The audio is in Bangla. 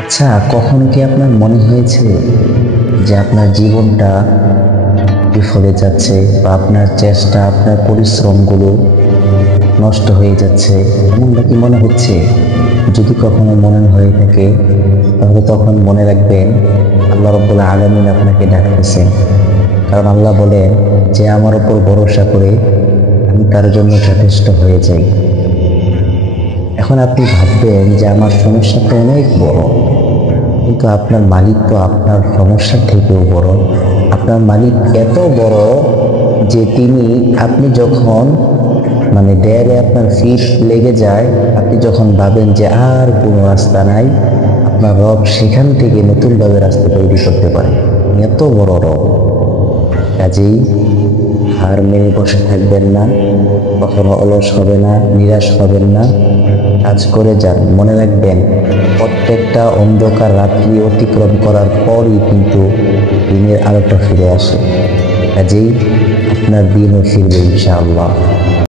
আচ্ছা, কখনো কি আপনার মনে হয়েছে যে আপনার জীবনটা বিফলে যাচ্ছে বা আপনার চেষ্টা, আপনার পরিশ্রমগুলো নষ্ট হয়ে যাচ্ছে? এমনটা কি মনে হচ্ছে? যদি কখনো মনে হয়ে থাকে, তাহলে তখন মনে রাখবেন আল্লাহ রাব্বুল আলামিন আপনাকে ডাকতেছেন। কারণ আল্লাহ বলেন যে আমার উপর ভরসা করে আমি তার জন্য যথেষ্ট হয়ে যাই। এখন আপনি ভাববেন যে আমার সমস্যা তো অনেক বড়, কিন্তু আপনার মালিক তো আপনার সমস্যার থেকেও বড়। আপনার মালিক এত বড় যে তিনি, আপনি যখন দেয়ালে আপনার ফিট লেগে যায়, আপনি যখন ভাবেন যে আর কোনো রাস্তা নাই, আপনার রব সেখান থেকে নতুনভাবে রাস্তা তৈরি করতে পারে। এত বড় রব। কাজেই হার মেনে বসে থাকবেন না, কখনো অলস হবে না, নিরাশ হবেন না, কাজ করে যান। মনে রাখবেন প্রত্যেকটা অন্ধকার রাত্রি অতিক্রম করার পরই কিন্তু দিনের আলোটা ফিরে আসে। কাজেই আপনার দিনও ফিরবে ইনশাআল্লাহ।